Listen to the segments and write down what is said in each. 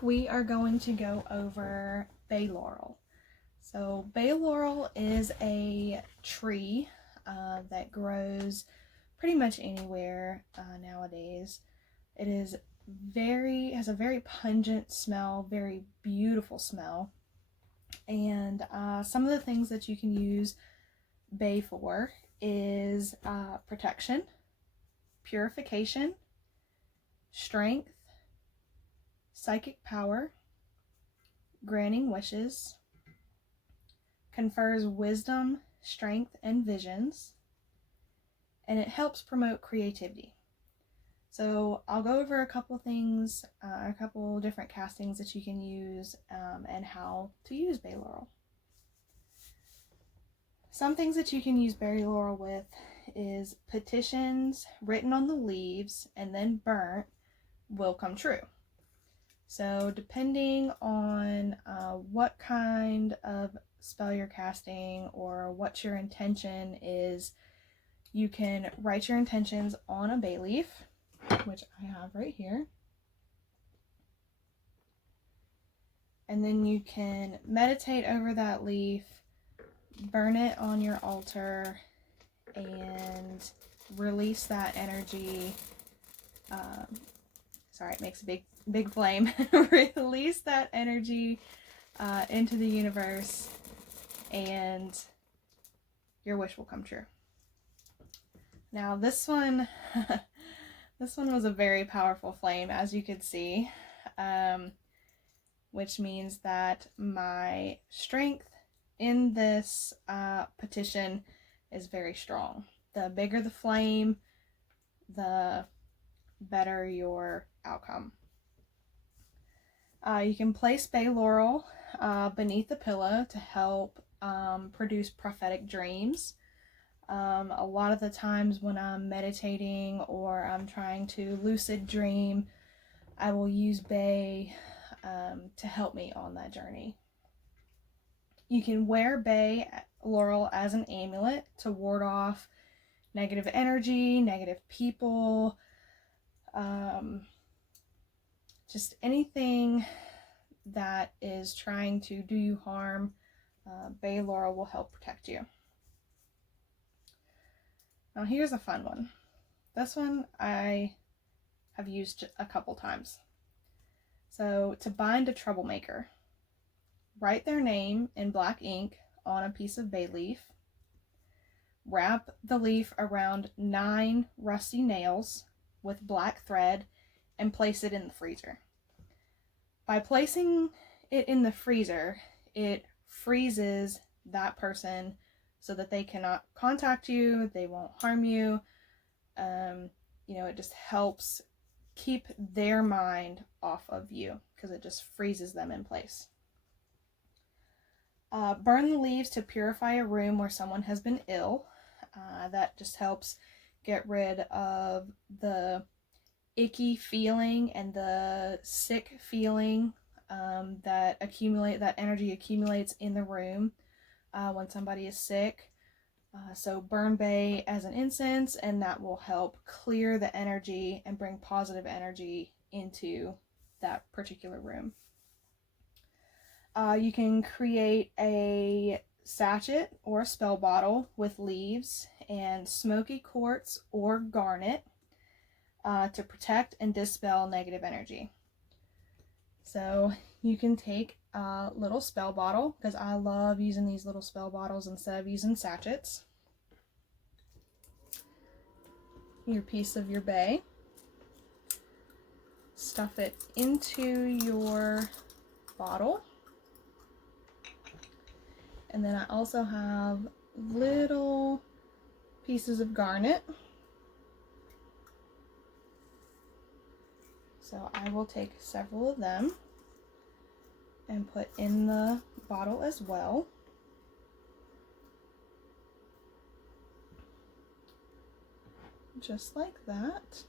week we are going to go over bay laurel. So bay laurel is a tree that grows pretty much anywhere nowadays. It is has a very pungent smell, very beautiful smell. And some of the things that you can use bay for is protection, purification, strength, psychic power, granting wishes, confers wisdom, strength, and visions, and it helps promote creativity. So I'll go over a couple things, a couple different castings that you can use and how to use bay laurel. Some things that you can use bay laurel with is petitions written on the leaves and then burnt will come true. So depending on what kind of spell you're casting or what your intention is, you can write your intentions on a bay leaf, which I have right here. And then you can meditate over that leaf, burn it on your altar, and release that energy. Sorry, it makes a big flame. Release that energy into the universe, and your wish will come true. Now this one, this one was a very powerful flame, as you could see, which means that my strength in this petition is very strong. The bigger the flame, the better your outcome. You can place bay laurel beneath the pillow to help produce prophetic dreams. A lot of the times when I'm meditating or I'm trying to lucid dream, I will use bay to help me on that journey. You can wear bay laurel as an amulet to ward off negative energy, negative people, just anything that is trying to do you harm. Bay laurel will help protect you. Now here's a fun one. This one I have used a couple times. So to bind a troublemaker, write their name in black ink on a piece of bay leaf, wrap the leaf around 9 rusty nails with black thread, and place it in the freezer. By placing it in the freezer, it freezes that person so that they cannot contact you, they won't harm you. It just helps keep their mind off of you because it just freezes them in place. Burn the leaves to purify a room where someone has been ill. That just helps get rid of the icky feeling and the sick feeling that energy accumulates in the room when somebody is sick. So burn bay as an incense, and that will help clear the energy and bring positive energy into that particular room. You can create a sachet or a spell bottle with leaves and smoky quartz or garnet to protect and dispel negative energy. So you can take a little spell bottle, because I love using these little spell bottles instead of using sachets. Your piece of your bay. Stuff it into your bottle. And then I also have little pieces of garnet. So I will take several of them and put in the bottle as well. Just like that.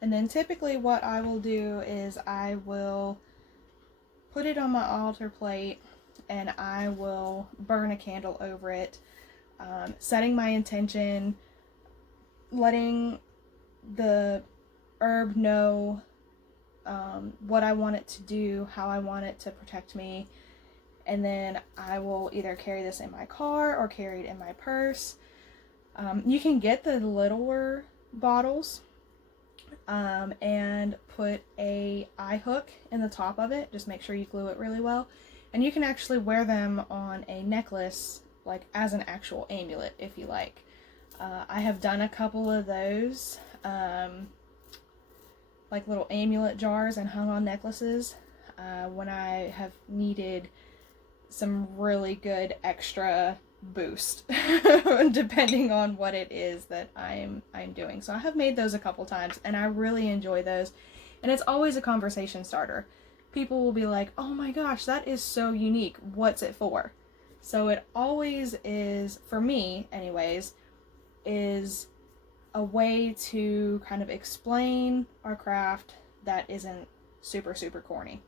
And then typically what I will do is I will put it on my altar plate and I will burn a candle over it, setting my intention, letting the herb know what I want it to do, how I want it to protect me, and then I will either carry this in my car or carry it in my purse. You can get the littler bottles and put a eye hook in the top of it. Just make sure you glue it really well. And you can actually wear them on a necklace, like as an actual amulet if you like. I have done a couple of those, like little amulet jars and hung on necklaces when I have needed some really good extra boost depending on what it is that I'm doing. So I have made those a couple times and I really enjoy those, and it's always a conversation starter. People will be like, oh my gosh, that is so unique, what's it for? So it always is, for me anyways, is a way to kind of explain our craft that isn't super corny.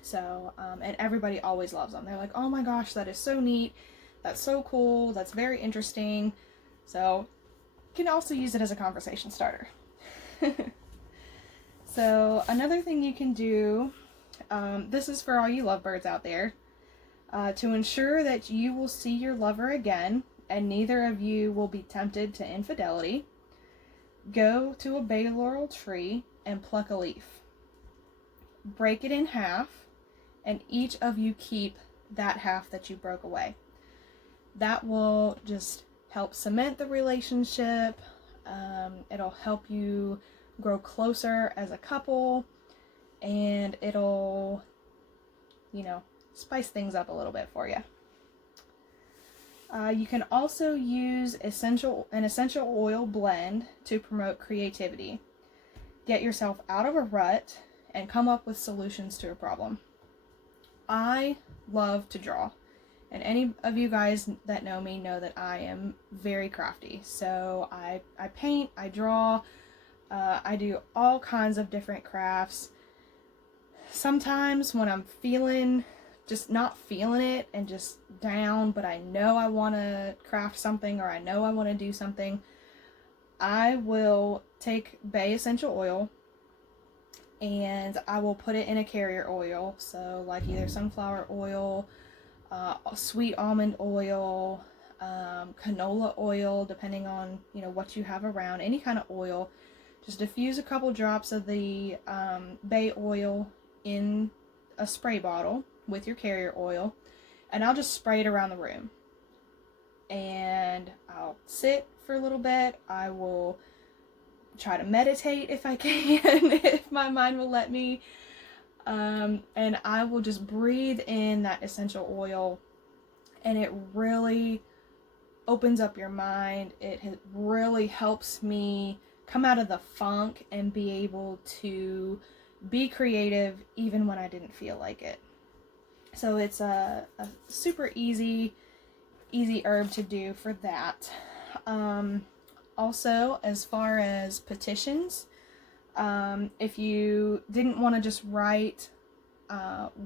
So and everybody always loves them. They're like, oh my gosh, that is so neat, that's so cool, that's very interesting. So you can also use it as a conversation starter. So another thing you can do, this is for all you lovebirds out there, to ensure that you will see your lover again and neither of you will be tempted to infidelity, go to a bay laurel tree and pluck a leaf. Break it in half, and each of you keep that half that you broke away. That will just help cement the relationship. It'll help you grow closer as a couple, and it'll, spice things up a little bit for you. You can also use an essential oil blend to promote creativity. Get yourself out of a rut and come up with solutions to a problem. I love to draw, and any of you guys that know me know that I am very crafty. So I paint, I draw, I do all kinds of different crafts. Sometimes when I'm just not feeling it and just down, but I know I want to craft something or I know I want to do something, I will take bay essential oil and I will put it in a carrier oil, so like either sunflower oil, sweet almond oil, canola oil, depending on what you have around, any kind of oil. Just diffuse a couple drops of the bay oil in a spray bottle with your carrier oil, and I'll just spray it around the room. And I'll sit for a little bit. I will try to meditate if I can, if my mind will let me. And I will just breathe in that essential oil, and it really opens up your mind. It really helps me come out of the funk and be able to be creative even when I didn't feel like it. So it's a super easy herb to do for that. Also, as far as petitions, if you didn't want to just write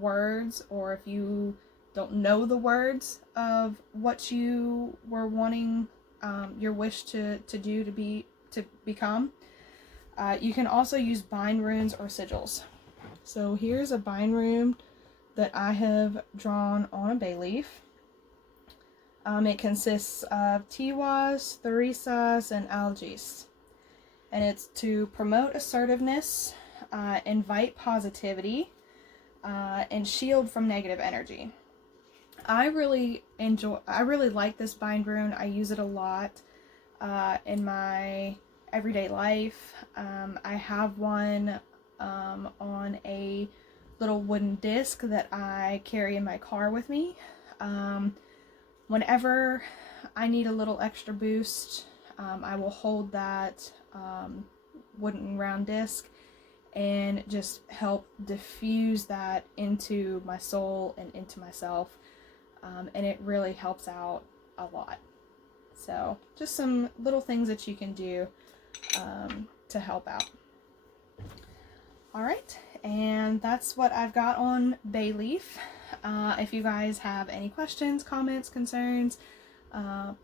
words, or if you don't know the words of what you were wanting your wish to become, you can also use bind runes or sigils. So here's a bind rune that I have drawn on a bay leaf. It consists of tiwas, tharisas, and algis. And it's to promote assertiveness, invite positivity, and shield from negative energy. I really like this bind rune. I use it a lot in my everyday life. I have one on a little wooden disc that I carry in my car with me. Whenever I need a little extra boost, I will hold that wooden round disc and just help diffuse that into my soul and into myself, and it really helps out a lot. So just some little things that you can do to help out. Alright, and that's what I've got on bay leaf. If you guys have any questions, comments, concerns,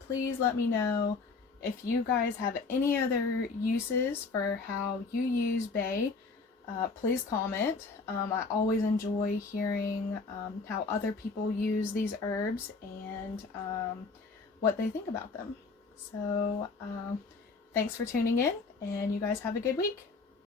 please let me know. If you guys have any other uses for how you use bay, Please comment. I always enjoy hearing how other people use these herbs and what they think about them. So thanks for tuning in, and you guys have a good week.